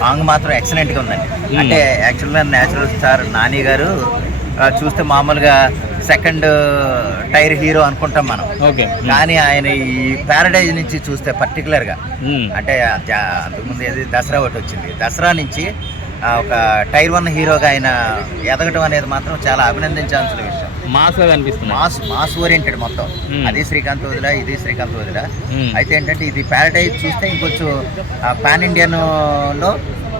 Song మాత్రం ఎక్సలెంట్గా ఉందండి. అంటే యాక్చువల్గా నేచురల్ స్టార్ నాని గారు చూస్తే మామూలుగా సెకండ్ టైర్ హీరో అనుకుంటాం మనం. ఓకే. కానీ ఆయన ఈ ప్యారడైజ్ నుంచి చూస్తే పర్టికులర్గా అంటే అంతకుముందు ఏది దసరా ఒకటి వచ్చింది, దసరా నుంచి ఒక టైర్ 1 హీరోగా ఆయన ఎదగటం అనేది మాత్రం చాలా అభినందించాల్సిన విషయం. మాస్గా కనిపిస్తుంది, మాస్ ఓరియంటెడ్ మొత్తం. అది శ్రీకాంత్ వదిలా, ఇది శ్రీకాంత్ వదిలా. అయితే ఏంటంటే ఇది ప్యారడైజ్ చూస్తే ఇంకొంచెం పాన్ ఇండియన్ లో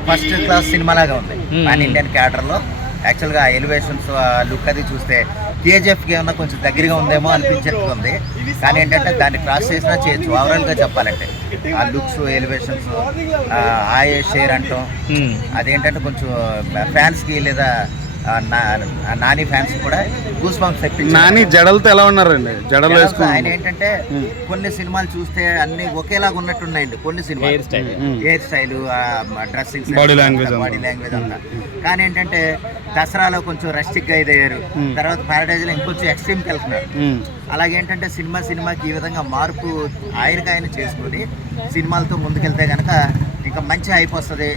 ఫస్ట్ క్లాస్ సినిమా లాగా ఉంది. పాన్ ఇండియన్ క్యాడర్లో యాక్చువల్గా ఆ ఎలివేషన్స్, ఆ లుక్ అది చూస్తే కేజీఎఫ్కి ఏమన్నా కొంచెం దగ్గరగా ఉందేమో అనిపించేస్తుంది. కానీ ఏంటంటే దాన్ని క్రాస్ చేసినా చేయొచ్చు. ఓవరాల్గా చెప్పాలంటే ఆ లుక్స్, ఎలివేషన్స్, ఆయే షేర్ అంటాం, అదేంటంటే కొంచెం ఫ్యాన్స్కి లేదా నాని ఫ్యాన్స్ కూడా గూస్ బంప్స్ తెప్పించారు. నాని జడలతో ఎలా ఉన్నారండి? జడలు ఆయన ఏంటంటే కొన్ని సినిమాలు చూస్తే అన్ని ఒకేలాగా ఉన్నట్టున్నాయండి. కొన్ని సినిమాలు hair style, dressing, body language అంతా. కానీ ఏంటంటే దసరాలో కొంచెం రస్టిక్గా ఇదయ్యారు, తర్వాత ప్యారడైజ్ లో ఇంకొంచెం ఎక్స్ట్రీమ్కి వెళ్తున్నారు. అలాగే ఏంటంటే సినిమాకి ఈ విధంగా మార్పు ఆయన చేసుకొని సినిమాలతో ముందుకెళ్తే కనుక ఇంకా మంచి హైప్ వస్తుంది.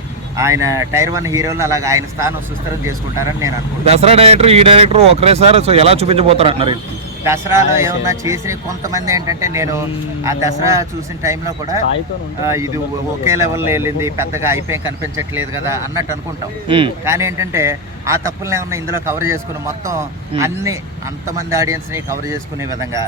ఆయన టైర్ 1 హీరోలు అలాగే ఆయన స్థానం సుస్థిరం చేసుకుంటారని నేను అనుకుంటున్నాను. దసరా డైరెక్టర్, ఈ డైరెక్టర్ ఒకరే సార్, సో ఎలా చూపించబోతారు అంటున్నారు? దసరాలో ఏమన్నా చేసిన కొంతమంది ఏంటంటే నేను ఆ దసరా చూసిన టైంలో కూడా ఇది ఒకే లెవెల్లో వెళ్ళింది, పెద్దగా అయిపోయి కనిపించట్లేదు కదా అన్నట్టు అనుకుంటాం. కానీ ఏంటంటే ఆ తప్పులను ఏమన్నా ఇందులో కవర్ చేసుకుని మొత్తం అంతమంది ఆడియన్స్ ని కవర్ చేసుకునే విధంగా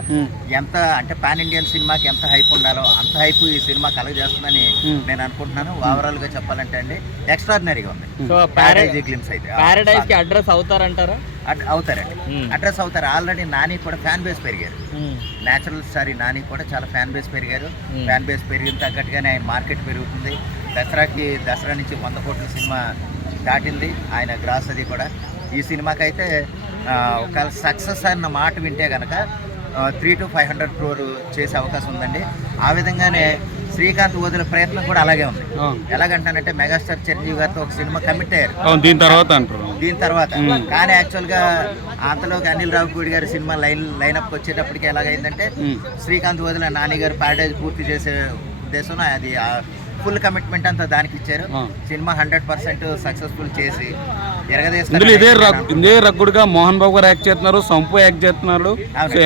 ఎంత అంటే పాన్ ఇండియన్ సినిమాకి ఎంత హైప్ ఉండాలో అంత హైప్ ఈ సినిమా కలగజేస్తుందని నేను అనుకుంటున్నాను. ఓవరాల్ గా చెప్పాలంటే అండి ఎక్స్ట్రాడినరీగా ఉంది. ప్యారడైజ్ గ్లిమ్స్ అయితే ప్యారడైజ్ కి అడ్రస్ అవుతారంటారా? అవుతారండి, అడ్రస్ అవుతారు. ఆల్రెడీ నాని కూడా ఫ్యాన్ బేస్ పెరిగారు. నేచురల్ స్టార్ నాని కూడా చాలా ఫ్యాన్ బేస్ పెరిగారు. ఫ్యాన్ బేస్ పెరిగిన తగ్గట్టుగానే ఆయన మార్కెట్ పెరుగుతుంది. దసరా నుంచి 100 కోట్ల సినిమా దాటింది ఆయన గ్రాస్. అది కూడా ఈ సినిమాకైతే ఒక సక్సెస్ అన్న మాట వింటే కనుక 300 to 500 crore చేసే అవకాశం ఉందండి. ఆ విధంగానే శ్రీకాంత్ వదిలే ప్రయత్నం కూడా అలాగే ఉంది. ఎలాగంటానంటే మెగాస్టార్ చిరంజీవి గారితో ఒక సినిమా కమిట్ అయ్యారు దీని తర్వాత. కానీ యాక్చువల్గా అంతలోకి అనిల్ రావిపూడి గారి సినిమా లైనప్ వచ్చేటప్పటికి ఎలాగైందంటే శ్రీకాంత్ వదిలే నాని గారు ప్యారడైజ్ పూర్తి చేసే ఉద్దేశంలో అది ఫుల్ కమిట్మెంట్ అంతా దానికి ఇచ్చారు. సినిమా 100% సక్సెస్ఫుల్ చేసి ఇదే రగ్గుడుగా మోహన్ బాబు గారు యాక్ట్ చేస్తున్నారు, సంపు యాక్ట్ చేస్తున్నారు.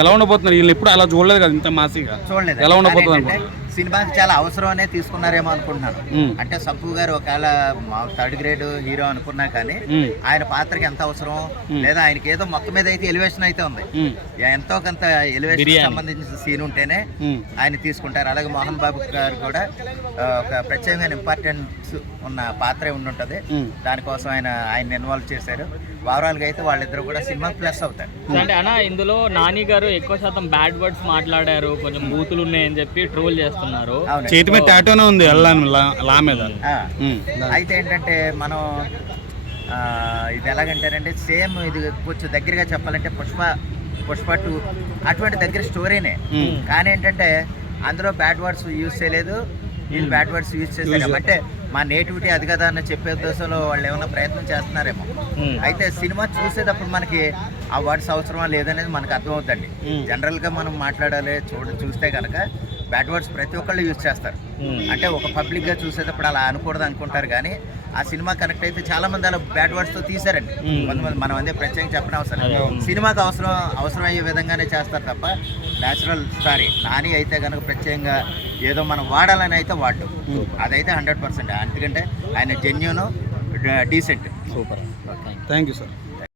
ఎలా ఉండబోతున్నారు? వీళ్ళు ఎప్పుడు అలా చూడలేదు కదా, ఇంత మాసిగా చూడలేదు. ఎలా ఉండబోతుంది? సినిమాకి చాలా అవసరం అనే తీసుకున్నారేమో అనుకుంటున్నాను. అంటే సంపు గారు ఒకవేళ 3rd గ్రేడ్ హీరో అనుకున్నా కానీ ఆయన పాత్రకి ఎంత అవసరం లేదా ఆయనకి ఏదో మొత్తం మీద అయితే ఎలివేషన్ అయితే ఉంది. ఎంతో కొంత ఎలివేషన్ సంబంధించిన సీన్ ఉంటేనే ఆయన తీసుకుంటారు. అలాగే మోహన్ బాబు గారు కూడా ఒక ప్రత్యేకమైన ఇంపార్టెన్స్ ఉన్న పాత్రే ఉండుంటది. దానికోసం ఆయన ఇన్వాల్వ్ చేశారు. ఓవరాల్ గా అయితే వాళ్ళిద్దరు కూడా సినిమా ప్లస్ అవుతారు. అంటే అన్న ఇందులో నాని గారు ఎక్కువ శాతం బ్యాడ్ వర్డ్స్ మాట్లాడారు, కొంచెం బూతులు ఉన్నాయని చెప్పి ట్రోల్ చేస్తున్నారు. చేతి మీద టాటూనే ఉంది లా మీద. అయితే ఏంటంటే మనం ఇది ఎలాగంటారంటే సేమ్ ఇది కొంచెం దగ్గరగా చెప్పాలంటే పుష్ప 2 అటువంటి దగ్గర స్టోరీనే. కానీ ఏంటంటే అందులో బ్యాడ్ వర్డ్స్ యూజ్ చేయలేదు, వీళ్ళు బ్యాడ్ వర్డ్స్ యూజ్ చేశారు. అంటే మా నేటివిటీ అది కదా అని చెప్పే ఉద్దేశంలో వాళ్ళు ఏమైనా ప్రయత్నం చేస్తున్నారేమో. అయితే సినిమా చూసేటప్పుడు మనకి ఆ వర్డ్స్ అవసరమా లేదనేది మనకు అర్థమవుతుంది. జనరల్గా మనం మాట్లాడాలి చూస్తే కనుక బ్యాడ్ వర్డ్స్ ప్రతి ఒక్కళ్ళు యూజ్ చేస్తారు. అంటే ఒక పబ్లిక్గా చూసేటప్పుడు అలా అనకూడదు అనుకుంటారు. కానీ ఆ సినిమా కనెక్ట్ అయితే చాలా మంది అలా బ్యాడ్ వర్డ్స్తో తీశారండి. కొంతమంది మనం అదే ప్రత్యేకంగా చెప్పిన అవసరం సినిమాకి అవసరం అయ్యే విధంగానే చేస్తారు తప్ప నేచురల్ స్టారీ నాని అయితే కనుక ప్రత్యేకంగా ఏదో మనం వాడాలని అయితే వాడు అదైతే 100%. ఎందుకంటే ఆయన genuine, decent. Super, thank you sir.